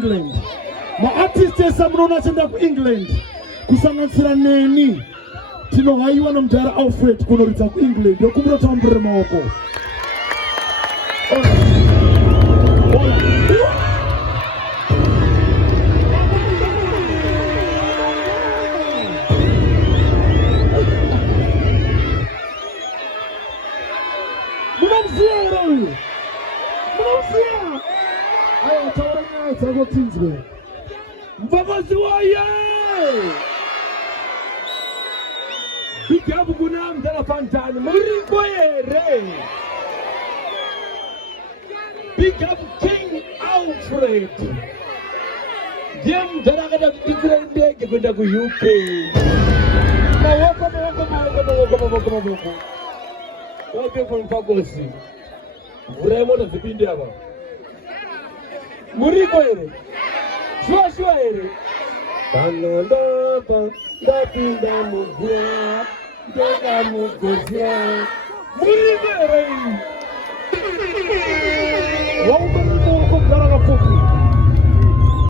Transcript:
England. Ma-artists esamunona chenda ku England. Kusanganisira neni. Tino haiwa no mjara Alfred kunoritsa ku England. Yokumura tambure maoko. Aya tauranga tsago tinzwe. Mvakazi waye. Big up kuna mdala Fantan. Muriko yere. Big up King Alfred. Jam dala kada England ke kwenda ku UK. Mawoko. Wote kwa mpagosi. Uremo na vipindi hapa. Muriko ere. Shwa ere. Tanondopa ndapinda mugwa. Ndeka mugozia. Muriko ere. Wauko mugara kafupi.